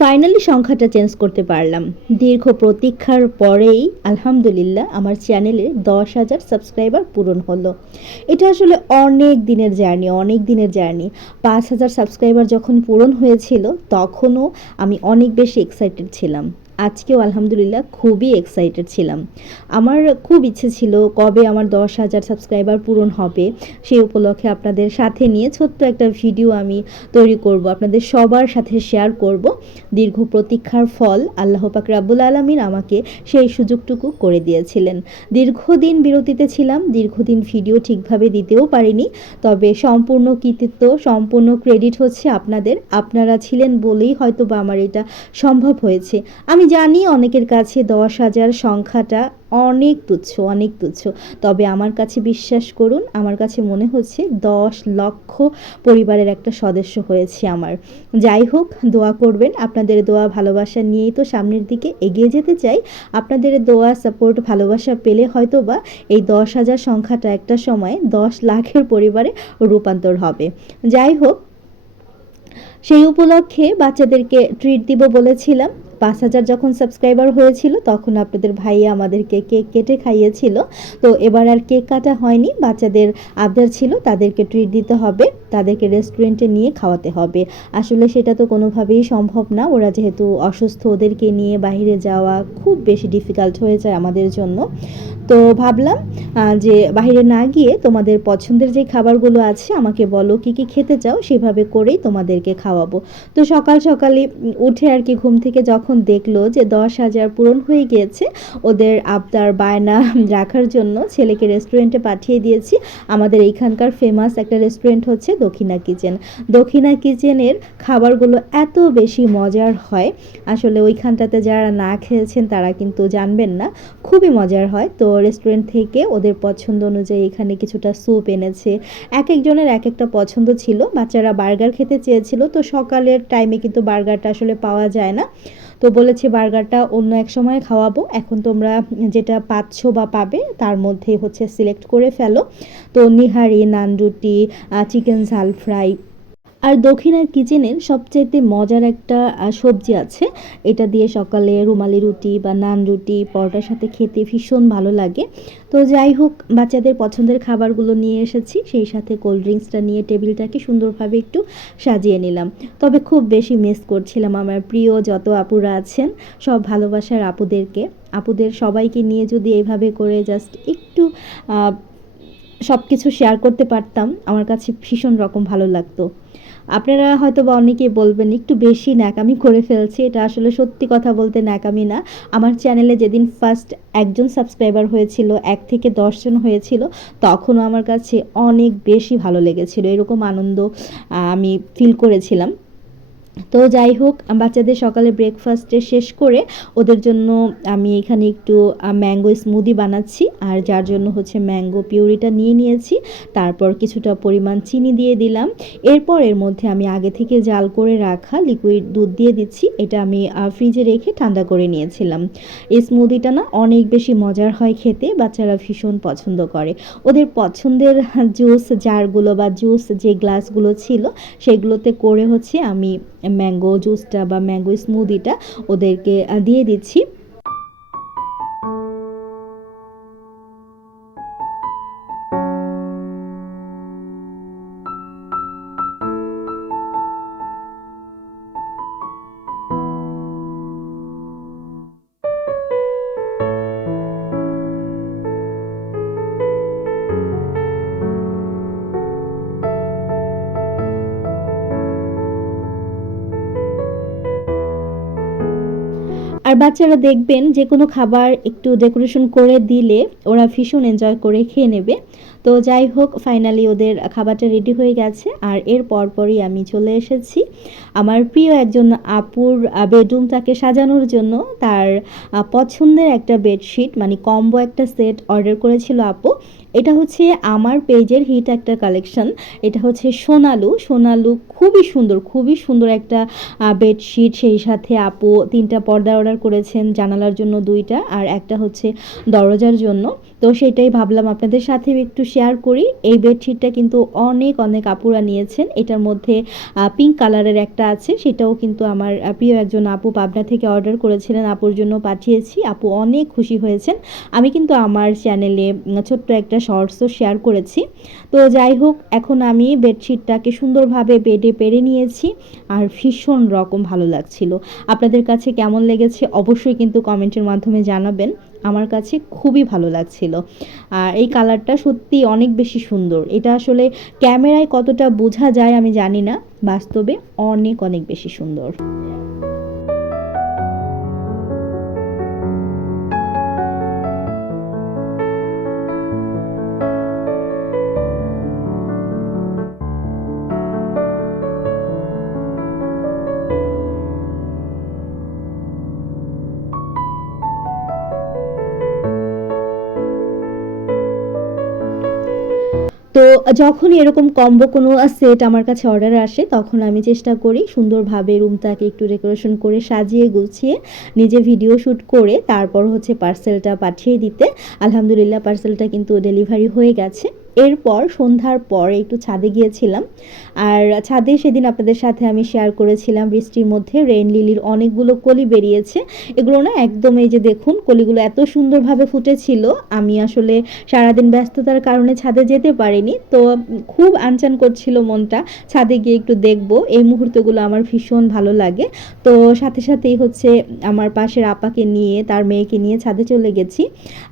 Finally সংখ্যাটা change করতে পারলাম। দীর্ঘ প্রতীক্ষার পরেই আলহামদুলিল্লাহ আমার চ্যানেলে 10,000 সাবস্ক্রাইবার পূরণ হলো। এটা আসলে অনেক দিনের জার্নি, অনেক দিনের জার্নি। 5,000 সাবস্ক্রাইবার যখন পূরণ হয়েছিল তখনও আমি অনেক বেশি এক্সাইটেড ছিলাম। আজকেও আলহামদুলিল্লাহ খুবই এক্সাইটেড ছিলাম। আমার খুব ইচ্ছে ছিল কবে আমার 10,000 সাবস্ক্রাইবার পূরণ হবে, সেই উপলক্ষে আপনাদের সাথে নিয়ে ছোট্ট একটা ভিডিও আমি তৈরি করব, আপনাদের সবার সাথে শেয়ার করব। দীর্ঘ প্রতীক্ষার ফল আল্লাহ পাক রাব্বুল আলামিন আমাকে সেই সুযোগটুকু করে দিয়েছিলেন। দীর্ঘদিন বিরতিতে ছিলাম, দীর্ঘদিন ভিডিও ঠিকভাবে দিতেও পারিনি। তবে সম্পূর্ণ কৃতিত্ব, সম্পূর্ণ ক্রেডিট হচ্ছে আপনাদের। আপনারা ছিলেন বলেই হয়তো বা আমার এটা সম্ভব হয়েছে। আমি জানি অনেকের কাছে 10,000 সংখ্যাটা অনেক তুচ্ছ, অনেক তুচ্ছ। তবে আমার কাছে বিশ্বাস করুন, আমার কাছে মনে হচ্ছে 10 লক্ষ পরিবারের একটা সদস্য হয়েছে আমার। যাই হোক, দোয়া করবেন। আপনাদের দোয়া ভালোবাসা নিয়েই তো সামনের দিকে এগিয়ে যেতে চাই। আপনাদের দোয়া, সাপোর্ট, ভালোবাসা পেলে হয়তো বা এই 10,000 সংখ্যাটা একটা সময় 10 লাখের পরিবারে রূপান্তর হবে। যাই হোক, সেই উপলক্ষে বাচ্চাদেরকে ট্রিট দিব বলেছিলাম। 5,000 যখন সাবস্ক্রাইবার হয়েছিল তখন আপনাদের ভাইয়া আমাদেরকে কেক কেটে খাইয়েছিল। তো এবার আর কেক কাটা হয়নি, বাচ্চাদের আবদার ছিল তাদেরকে ট্রিট দিতে হবে, তাদেরকে রেস্টুরেন্টে নিয়ে খাওয়াতে হবে। আসলে সেটা তো কোনোভাবেই সম্ভব না, ওরা যেহেতু অসুস্থ, ওদেরকে নিয়ে বাইরে যাওয়া খুব বেশি ডিফিকাল্ট হয়ে যায় আমাদের জন্য। তো ভাবলাম যে বাইরে না গিয়ে তোমাদের পছন্দের যে খাবারগুলো আছে আমাকে বলো কী কী খেতে চাও, সেভাবে করেই তোমাদেরকে খাওয়াবো। তো সকাল সকালই উঠে আর কি ঘুম থেকে যখন দেখলো যে 10,000 পূরণ হয়ে গিয়েছে, ওদের আবদার বায়না রাখার জন্য ছেলেকে রেস্টুরেন্টে পাঠিয়ে দিয়েছি। আমাদের এইখানকার ফেমাস একটা রেস্টুরেন্ট হচ্ছে দক্ষিণা কিচেন। দক্ষিণা কিচেনের খাবারগুলো এত বেশি মজার হয়, আসলে ওইখানটাতে যারা না খেয়েছেন তারা কিন্তু জানবেন না, খুবই মজার হয়। তো রেস্টুরেন্ট থেকে ওদের পছন্দ অনুযায়ী এখানে কিছুটা স্যুপ এনেছে। এক একজনের এক একটা পছন্দ ছিল। বাচ্চারা বার্গার খেতে চেয়েছিল, তো সকালের টাইমে কিন্তু বার্গারটা আসলে পাওয়া যায় না। তো বলেছি বার্গারটা অন্য এক সময় খাওয়াবো, এখন তোমরা যেটা পাচ্ছ বা পাবে তার মধ্যে হচ্ছে সিলেক্ট করে ফেলো। তো নিহারি, নান রুটি, চিকেন ঝাল ফ্রাই। আর দক্ষিণা কিচেনের সবচাইতে মজার একটা সবজি আছে, এটা দিয়ে সকালে রুমালি রুটি বা নান রুটি পরোটার সাথে খেতে ভীষণ ভালো লাগে। তো যাই হোক, বাচ্চাদের পছন্দের খাবারগুলো নিয়ে এসেছি, সেই সাথে কোল্ড ড্রিঙ্কসটা নিয়ে টেবিলটাকে সুন্দরভাবে একটু সাজিয়ে নিলাম। তবে খুব বেশি মিস করছিলাম আমার প্রিয় যত আপুরা আছেন, সব ভালোবাসার আপুদেরকে। আপুদের সবাইকে নিয়ে যদি এইভাবে করে জাস্ট একটু সব কিছু শেয়ার করতে পারতাম, আমার কাছে ভীষণ রকম ভালো লাগতো। আপনারা হয়তো বা অনেকেই বলবেন একটু বেশি ন্যাকামি করে ফেলছি, এটা আসলে সত্যি কথা বলতে ন্যাকামি না। আমার চ্যানেলে যেদিন ফার্স্ট একজন সাবস্ক্রাইবার হয়েছিল, 1 থেকে 10 জন হয়েছিল, তখনও আমার কাছে অনেক বেশি ভালো লেগেছিল, এরকম আনন্দ আমি ফিল করেছিলাম। তো যাই হোক, বাচ্চাদের সকালে ব্রেকফাস্টে শেষ করে ওদের জন্য আমি এখানে একটু ম্যাঙ্গো স্মুদি বানাচ্ছি, আর যার জন্য হচ্ছে ম্যাঙ্গো পিউরিটা নিয়ে নিয়েছি। তারপর কিছুটা পরিমাণ চিনি দিয়ে দিলাম। এরপর এর মধ্যে আমি আগে থেকে জাল করে রাখা লিকুইড দুধ দিয়ে দিচ্ছি। এটা আমি ফ্রিজে রেখে ঠান্ডা করে নিয়েছিলাম। এই স্মুদিটা না অনেক বেশি মজার হয় খেতে, বাচ্চারা ভীষণ পছন্দ করে। ওদের পছন্দের জুস জারগুলো বা জুস যে গ্লাসগুলো ছিল সেগুলোতে করে হচ্ছে আমি ম্যাঙ্গো জুসটা বা ম্যাঙ্গো স্মুদিটা ওদেরকে দিয়ে দিচ্ছি। আর বাচ্চারা দেখবেন যে কোনো খাবার একটু ডেকোরেশন করে দিলে ওরা ভীষণ এনজয় করে খেয়ে নেবে। তো যাই হোক, ফাইনালি ওদের খাবারটা রেডি হয়ে গেছে, আর এর পরপরই আমি চলে এসেছি আমার প্রিয় একজন আপুর বেডরুমটাকে সাজানোর জন্য। তার পছন্দের একটা বেডশিট মানে কম্বো একটা সেট অর্ডার করেছিল আপু। এটা হচ্ছে আমার পেজের হিট একটা কালেকশন। এটা হচ্ছে সোনালু, সোনালু খুবই সুন্দর, খুবই সুন্দর একটা বেডশিট। সেই সাথে আপু 3টা পর্দা অর্ডার করেছেন জানালার জন্য 2টা আর একটা হচ্ছে দরজার জন্য। তো সেটাই ভাবলাম আপনাদের সাথেও একটু শেয়ার করি। এই বেডশিটটা কিন্তু অনেক অনেক আপুরা নিয়েছেন। এটার মধ্যে পিঙ্ক কালারের একটা আছে, সেটাও কিন্তু আমার প্রিয় একজন আপু পাবনা থেকে অর্ডার করেছিলেন, আপুর জন্য পাঠিয়েছি। আপু অনেক খুশি হয়েছেন। আমি কিন্তু আমার চ্যানেলে ছোট্ট একটা শর্টসও শেয়ার করেছি। তো যাই হোক, এখন আমি বেডশিটটাকে সুন্দরভাবে বেডে পেরে নিয়েছি আর ভীষণ রকম ভালো লাগছিল। আপনাদের কাছে কেমন লেগেছে অবশ্যই কিন্তু কমেন্টের মাধ্যমে জানাবেন। আমার কাছে খুবই ভালো লাগছিল। আর এই কালারটা সত্যি অনেক বেশি সুন্দর। এটা আসলে ক্যামেরায় কতটা বোঝা যায় আমি জানি না, বাস্তবে অনেক অনেক বেশি সুন্দর। তো যখনই এরকম কম্বো কোনো সেট আমার কাছে অর্ডার আসে তখন আমি চেষ্টা করি সুন্দরভাবে রুমটাকে একটু ডেকোরেশন করে সাজিয়ে গুছিয়ে নিজে ভিডিও শ্যুট করে তারপর হচ্ছে পার্সেলটা পাঠিয়ে দিতে। আলহামদুলিল্লাহ পার্সেলটা কিন্তু ডেলিভারি হয়ে গেছে। এরপর সন্ধ্যার পর একটু ছাদে গিয়েছিলাম। আর ছাদে সেদিন আপনাদের সাথে আমি শেয়ার করেছিলাম বৃষ্টির মধ্যে রেইন লিলির অনেকগুলো কলি বেরিয়েছে। এগুলো না একদম এই যে দেখুন কলিগুলো এত সুন্দরভাবে ফুটেছিল। আমি আসলে সারাদিন ব্যস্ততার কারণে ছাদে যেতে পারিনি। তো খুব আনচান করছিল মনটা ছাদে গিয়ে একটু দেখব। এই মুহূর্তগুলো আমার ভীষণ ভালো লাগে। তো সাথে সাথেই হচ্ছে আমার পাশের আপাকে নিয়ে তার মেয়েকে নিয়ে ছাদে চলে গেছি।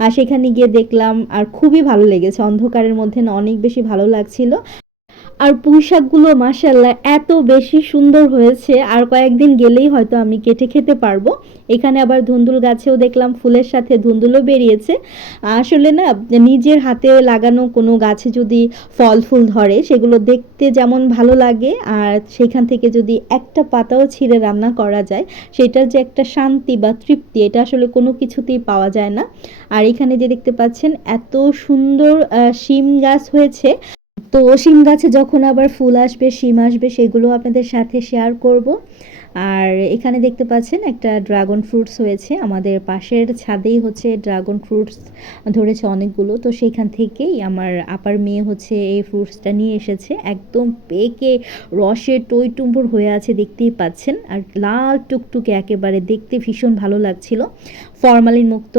আর সেখানে গিয়ে দেখলাম আর খুবই ভালো লেগেছে। অন্ধকারের মধ্যে না অনেক বেশি ভালো লাগছিল। আর পুঁইশাকগুলো মাশাআল্লাহ এত বেশি সুন্দর হয়েছে, আর কয়েকদিন গেলেই হয়তো আমি কেটে খেতে পারবো। এখানে আবার ধুন্দুল গাছেও দেখলাম ফুলের সাথে ধুন্দুলও বেরিয়েছে। আসলে না নিজের হাতে লাগানো কোনো গাছে যদি ফল ফুল ধরে সেগুলো দেখতে যেমন ভালো লাগে, আর সেখান থেকে যদি একটা পাতাও ছিঁড়ে রান্না করা যায় সেটার যে একটা শান্তি বা তৃপ্তি এটা আসলে কোনো কিছুতেই পাওয়া যায় না। আর এখানে যে দেখতে পাচ্ছেন এত সুন্দর শিম গাছ হয়েছে। তো শিম গাছে যখন আবার ফুল আসবে শিম আসবে সেগুলো আপনাদের সাথে শেয়ার করব। আর এখানে দেখতে পাচ্ছেন একটা ড্রাগন ফ্রুটস হয়েছে, আমাদের পাশের ছাদেই হচ্ছে ড্রাগন ফ্রুটস ধরেছে অনেকগুলো। তো সেইখান থেকেই আমার আপার মেয়ে হচ্ছে এই ফ্রুটসটা নিয়ে এসেছে, একদম পেকে রসে টইটুম্বুর হয়ে আছে দেখতেই পাচ্ছেন। আর লাল টুকটুকে একেবারে দেখতে ভীষণ ভালো লাগছিল, ফরমালিন মুক্ত,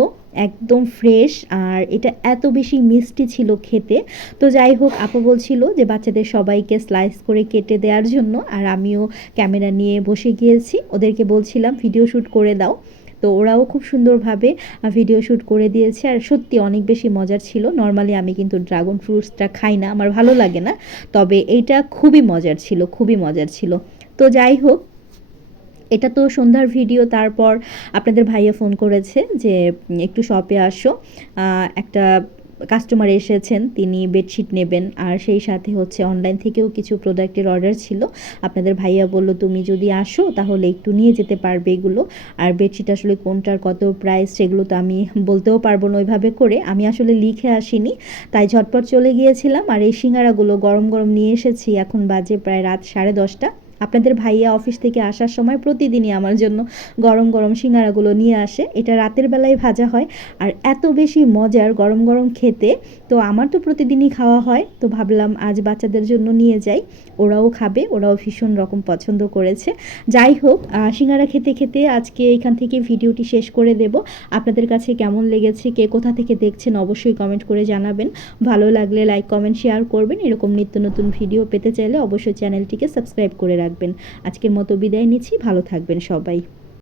একদম ফ্রেশ। আর এটা এত বেশি মিষ্টি ছিল খেতে। তো যাই হোক, আপু বলছিল যে বাচ্চাদের সবাইকে স্লাইস করে কেটে দেওয়ার জন্য, আর আমিও ক্যামেরা নিয়ে বসে গিয়েছি, ওদেরকে বলছিলাম ভিডিও শ্যুট করে দাও। তো ওরাও খুব সুন্দরভাবে ভিডিও শ্যুট করে দিয়েছে। আর সত্যি অনেক বেশি মজার ছিল। নর্মালি আমি কিন্তু ড্রাগন ফ্রুটসটা খাই না, আমার ভালো লাগে না, তবে এইটা খুবই মজার ছিল, খুবই মজার ছিল। তো যাই হোক, এটা তো সন্ধ্যার ভিডিও। তারপর আপনাদের ভাইয়া ফোন করেছে যে একটু শপে আসো, একটা কাস্টমার এসেছেন, তিনি বেডশিট নেবেন। আর সেই সাথে হচ্ছে অনলাইন থেকেও কিছু প্রোডাক্টের অর্ডার ছিল। আপনাদের ভাইয়া বলল তুমি যদি আসো তাহলে একটু নিয়ে যেতে পারবে এগুলো। আর বেডশিট আসলে কোনটার কত প্রাইস সেগুলো তো আমি বলতেও পারবো না ওইভাবে করে, আমি আসলে লিখে আসিনি, তাই ঝটপট চলে গিয়েছিলাম। আর এই সিঙ্গারাগুলো গরম গরম নিয়ে এসেছি, এখন বাজে প্রায় রাত 10:30। আপনাদের ভাইয়া অফিস থেকে আসার সময় প্রতিদিনই আমার জন্য গরম গরম সিঙ্গারাগুলো নিয়ে আসে। এটা রাতের বেলায় ভাজা হয় আর এত বেশি মজার গরম গরম খেতে। তো আমার তো প্রতিদিনই খাওয়া হয়, তো ভাবলাম আজ বাচ্চাদের জন্য নিয়ে যাই, ওরাও খাবে, ওরাও ভীষণ রকম পছন্দ করেছে। যাই হোক, সিঙ্গারা খেতে খেতে আজকে এখান থেকে ভিডিওটি শেষ করে দেব। আপনাদের কাছে কেমন লেগেছে, কে কোথা থেকে দেখছেন অবশ্যই কমেন্ট করে জানাবেন। ভালো লাগলে লাইক কমেন্ট শেয়ার করবেন। এরকম নিত্য নতুন ভিডিও পেতে চাইলে অবশ্যই চ্যানেলটিকে সাবস্ক্রাইব করে রাখবেন। আজকের মতো বিদায় নিচ্ছি, ভালো থাকবেন সবাই।